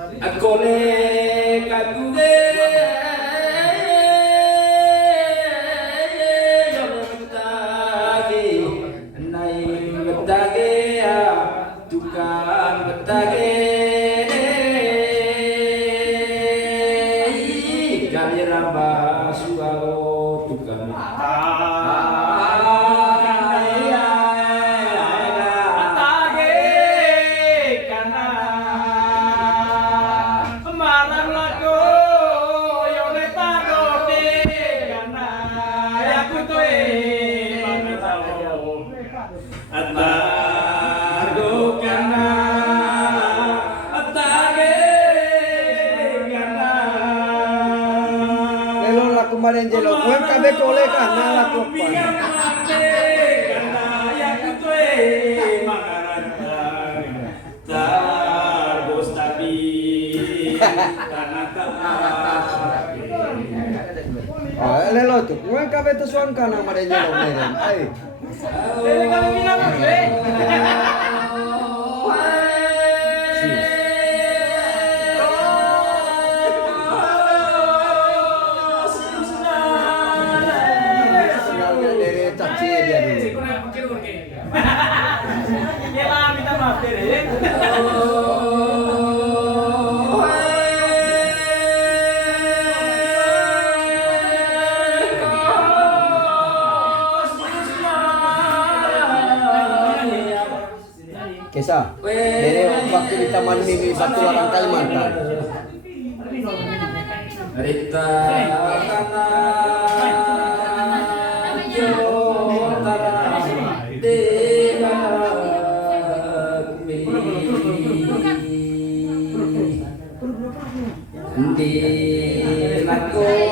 Agole kaguge yoletage naim betage tukang betage kali ramba suaro tukang kemarin jelo kuen kabe kole kana la kopa lelo tu kuen kabe tu suan kana kemarin jelo meren ai Lele kami bilang apa? Ya lah, minta maaf deh. Kisah dari waktu di Taman Mini Batu Larang Kalimantan. Rita kana jotara di nako